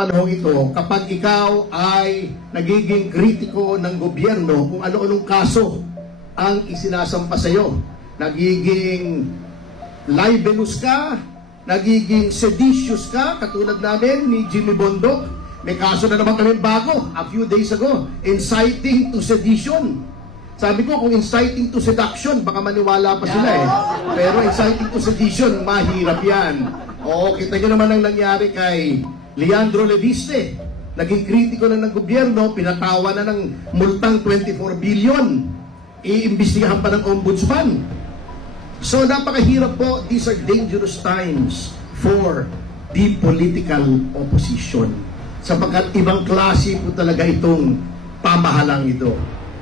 panahong ito, kapag ikaw ay nagiging kritiko ng gobyerno kung ano-anong kaso ang isinasampa sa iyo, nagiging libelous ka, nagiging seditious ka, katulad namin ni Jimmy Bondoc, may kaso na naman kami bago, a few days ago, inciting to sedition. Sabi ko, kung inciting to seduction, baka maniwala pa sila eh. Pero inciting to sedition, mahirap yan. Oo, kita nyo naman ang nangyari kay Leandro Leviste. Naging kritiko na ng gobyerno, pinatawa na ng multang 24 billion. Iimbestigahan pa ng ombudsman. So, napakahirap po. These are dangerous times for the political opposition. Sapagkat ibang klase po talaga itong pamahalang ito.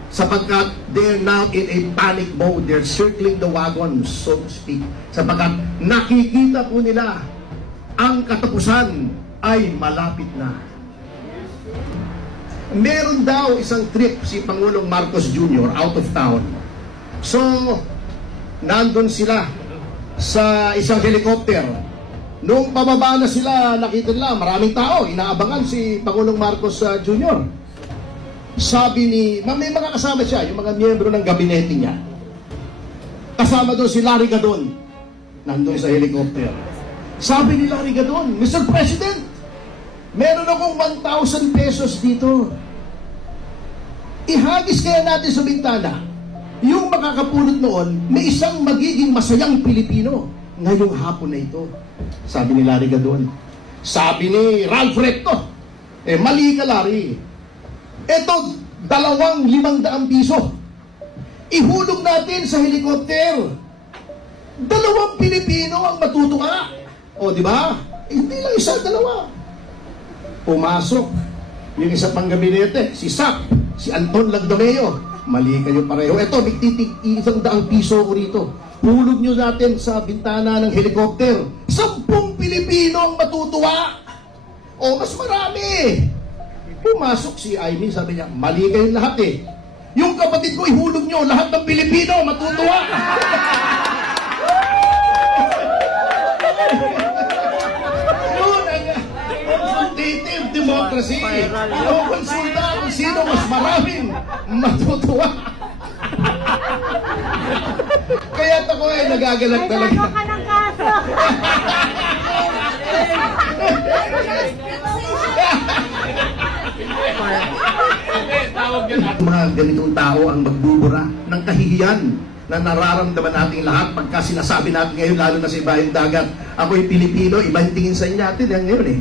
Sapagkat they're now in a panic mode. They're circling the wagons, so to speak. Sapagkat nakikita po nila ang katapusan ay malapit na. Meron daw isang trip si Pangulong Marcos Jr. out of town. So, nandun sila sa isang helicopter. Nung pababa na sila, nakita nila maraming tao, inaabangan si Pangulong Marcos Jr. Sabi ni, may mga kasama siya, yung mga miyembro ng gabinete niya. Kasama doon si Larry Gadon, nandun sa helicopter. Sabi ni Larry Gadon, Mr. President, meron akong 1,000 pesos dito. Ihagis kaya natin sa bintana. Yung makakapulot noon, may isang magiging masayang Pilipino ngayong hapon na ito. Sabi ni Larry Gadon. Sabi ni Ralph Recto, mali ka, Larry. Ito, 2,500 piso. Ihulog natin sa helicopter. 2 Pilipino ang matutuka. O, di ba? Hindi lang isa, 2. Pumasok yung isa pang gabinete, si Sap, si Anton Lagdomeo. Mali kayo pareho. Ito, magtitig 100 piso ko rito. Hulog nyo natin sa bintana ng helicopter. 10 Pilipino ang matutuwa. O, mas marami. Pumasok si Amy, sabi niya, mali kayong lahat eh. Yung kapatid ko, ihulog nyo, lahat ng Pilipino matutuwa. Yun ang consultative democracy. Yung konsulta kung sino mas maraming matutuwa. Kaya ako ay nagagalag talaga. May ka ng kaso. Mga ganitong tao ang magbubura ng kahihiyan na nararamdaman nating lahat pagka sinasabi natin ngayon, lalo na sa ibayong dagat, ako'y Pilipino, iba yung tingin sa inyo natin yan ngayon eh.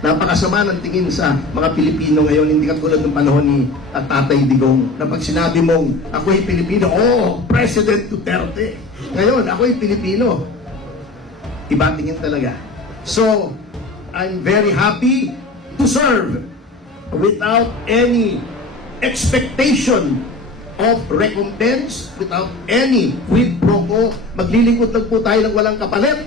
Napakasama ng tingin sa mga Pilipino ngayon, hindi katulad ng panahon ni Tatay Digong, na pag sinabi mong ako'y Pilipino, President Duterte. Ngayon, ako'y Pilipino. Iba tingin talaga. So, I'm very happy to serve without any expectation of recompense, without any quid pro quo. Maglilingkod lang po tayo ng walang kapalit